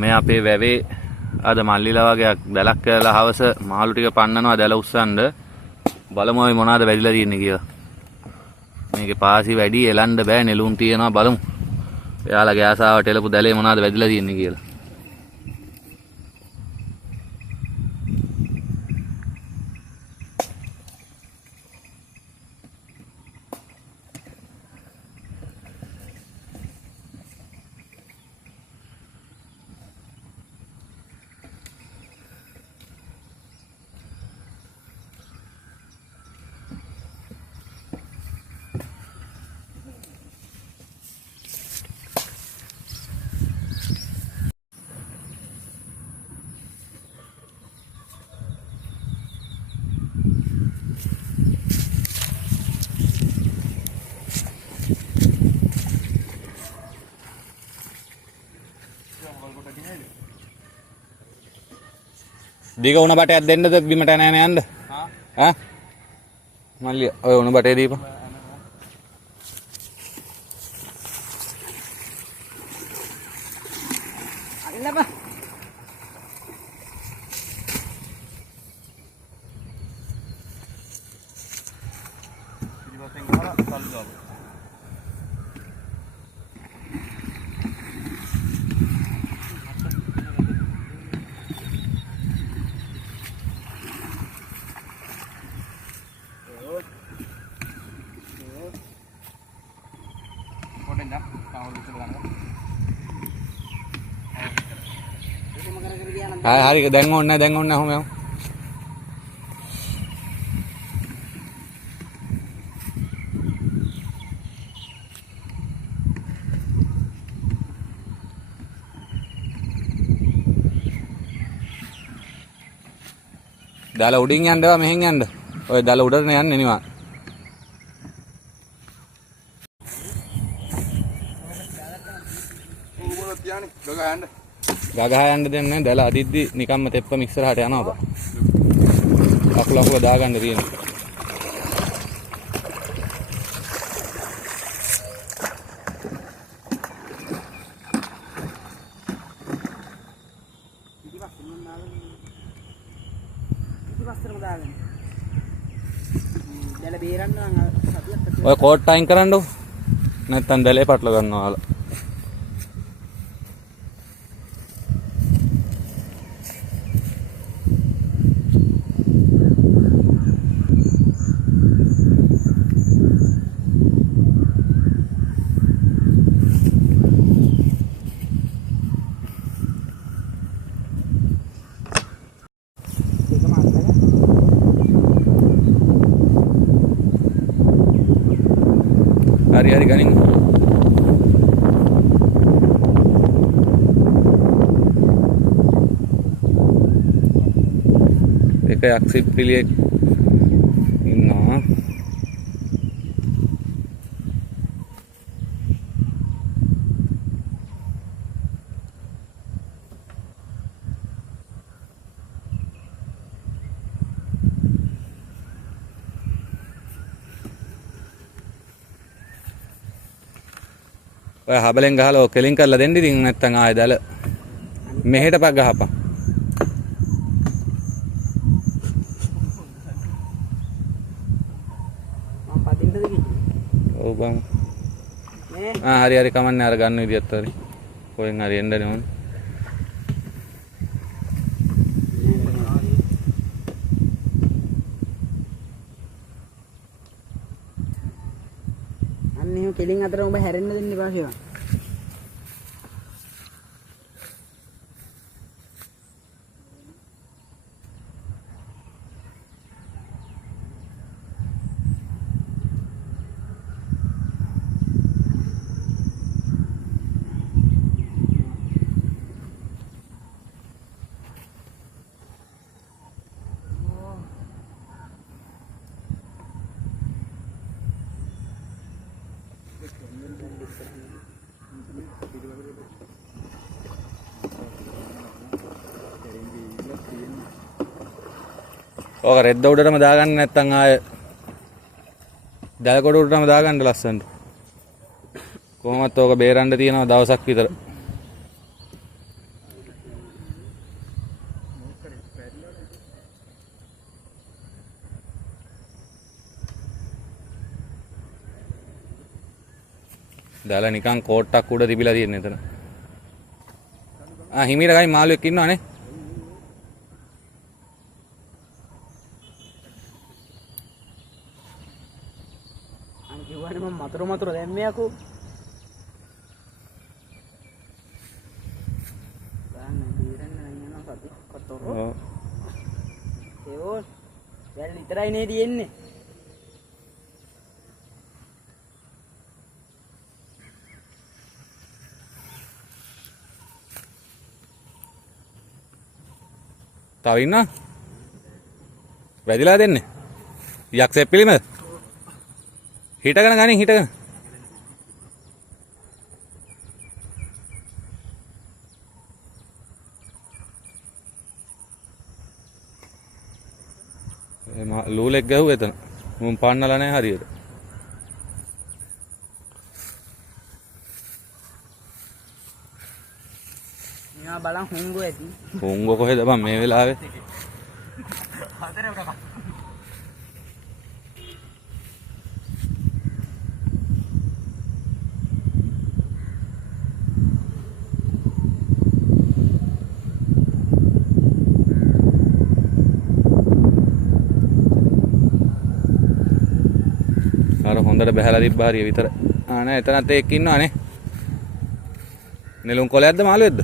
මේ අපේ වැවේ අද මල්ලිලා වගේ දැලක් කියලා හවස මාළු ටික පන්නනවා දැල උස්සන්න බලමු අපි මොනවාද වැඩිලා තියෙන්නේ කියලා. මේකේ පාසි වැඩි එලන්න බෑ නෙළුම් තියෙනවා බලමු. එයාලා ගෑස් ආවට එලපු දැලේ මොනවාද වැඩිලා තියෙන්නේ කියලා. දිග උණ බටයක් දෙන්නද බිමට නෑනේ යන්න. ඈ මල්ලි ඔය උණ බටේ දීපන්. අරින්න බා. ඉතින් ගහලා සල්ලු දාමු. hari දැන් ඕනේ ඔහොම යමු. දාලා උඩින් යන්න ඒවා මෙහෙන් යන්න. ඔය දාලා උඩට යන්නේ නිවා. ගගහ යන්න දෙන්නේ නැහැ. දැල අදිද්දි නිකම්ම තෙප්පම ඉස්සරහට යනවා බා. අකුල දාගන්න තියෙනවා. ඔය කෝට් අයින් කරන්නකො. නැත්තම් දැලේ පටල ගන්නවා. hari ganing එක යක්ෂිත් පිළියෙක් ඉන්නවා. ඔය හබලෙන් ගහලා ඔය කෙලින් කරලා දෙන්න ඉතින් නැත්තම් ආයෙ දැල මෙහෙට පක් ගහපන්. මම පදින්නද කිව්වේ? ඔව් බං. නේ? හරි කමන්නේ අර ගන්න විදියත් හරි. කොහෙන් හරි එන්නනේ ඕන. අන්න කෙලින් අතර ඔබ හැරෙන්න දෙන්න එපා කියලා. ඕක රෙද්ද උඩටම දාගන්න නැත්නම් ආය දැල් කොට උඩටම දාගන්න ලස්සනට. කොහොමත් ඕක බේරන්න තියෙනවා දවසක් විතර. දැල නිකන් කෝට්ටක් උඩ තිබිලා තියෙන එතන. හිමීට ගයි මාළුවෙක් ඉන්නවනේ. අනේ කිව්වනේ මම මතුරු දැම්මේ අකෝ. ගන්න දීරන්න නම් යනවා සති කතොර. ඒවෝ දැන් විතරයි නේ තියෙන්නේ. තව ඉන්නවා? වැදිලා දෙන්නේ. යක්ෂයෙක් පිළිමද? හිටගෙන ගනින් හිටගෙන. ලූලෙක් ගැහුවා එතන. මුන් පන්නලා නැහැ හරියට. මෙයා බලන් හුංගෝ ඇති. හුංගෝ කොහෙද බං මේ වෙලාවේ? අර හොඳට බහැලා තිබ්බ හරිය විතර. නෑ එතනත් එක්ක ඉන්නවනේ. නෙළුම් කොලයක්ද මාළුවෙක්ද?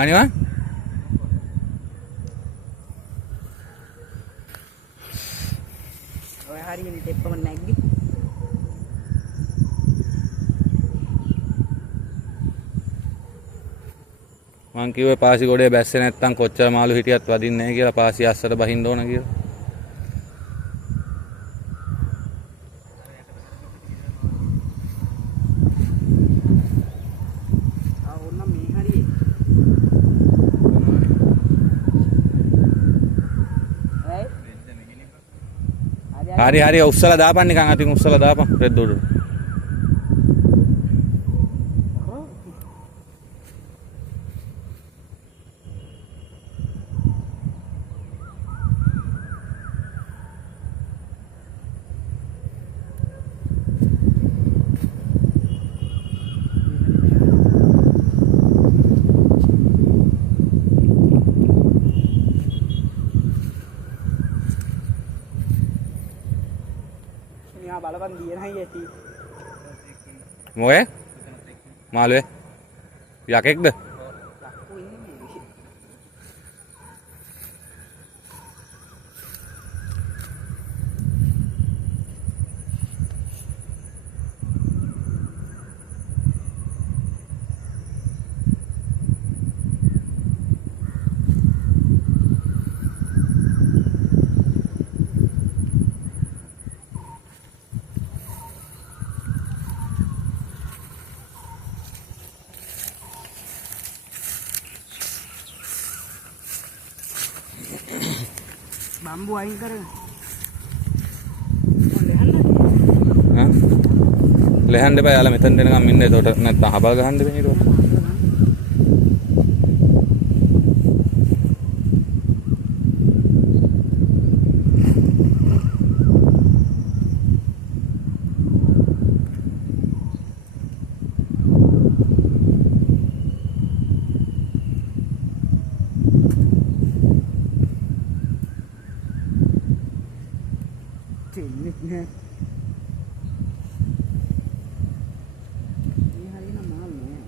අනිවා ඔය හරියට දෙප්පම නැග්ගි. මං කිව්වේ පාසි ගොඩේ බැස්සේ නැත්තම් කොච්චර මාළු හිටියත් වදින්නේ නැහැ කියලා පාසි අස්සට බහින්න ඕන කියලා. හරි උස්සලා දාපන් නිකන් අතින් උස්සලා දාපන් රෙද්ද උඩට. බලපන් දියනයි ඇති. මොකේ? මාළුවේ? යකෙක්ද? ලක්කෝ ඉන්නේ. බම්බු අයින් කරගෙන. ලෙහන්න එපා යාලා මෙතන දෙනකම් ඉන්න. ඒකට නැත්තම් හබල් ගහන්න දෙන්නේ ඊට පස්සේ. Ini hari ini malu ya.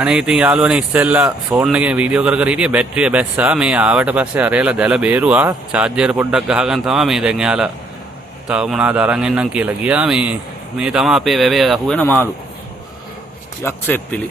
අනේ ඉතින් යාළුවනේ ඉස්සෙල්ලා ෆෝන් එකේ වීඩියෝ කර හිටියේ බැටරිය බැස්සා. මේ ආවට පස්සේ අරයලා දැල බේරුවා. චාර්ජර් පොඩ්ඩක් ගහගන්න තමයි මේ දැන් එයාලා තව මොනවාද අරන් එන්නම් කියලා ගියා. මේ තමයි අපේ වැවේ අහුවෙන මාළු. යක්ෂෙත් පිළි.